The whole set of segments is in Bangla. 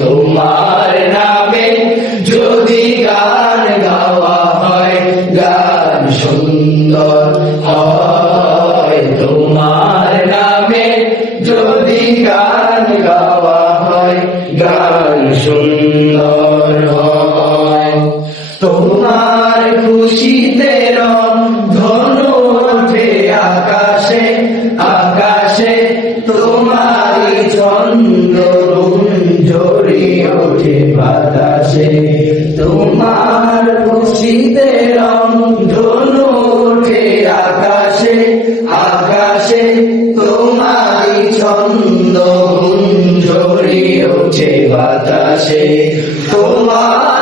তোমার নামে গান গাওয়া হয় গান সুন্দর তোমার নামে গান গাওয়া হয় গান সুন্দর ওঠে বাতাসে তোমার ওঠে আকাশে আকাশে তোমার ছন্দ ওঠে বাতাসে। তোমার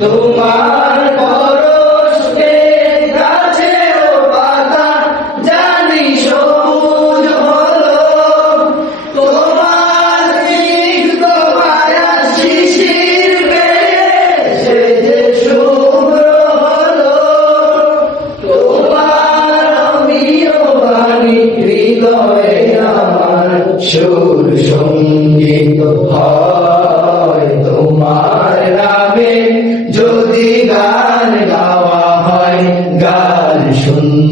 তোমার পরশ পাতা, জানি সবুজ তোমার স্নিগ্ধ মায়া শিশির যে শুভ্র হলো। তোমার অমীয় বাণী সুর সংগীত হয়।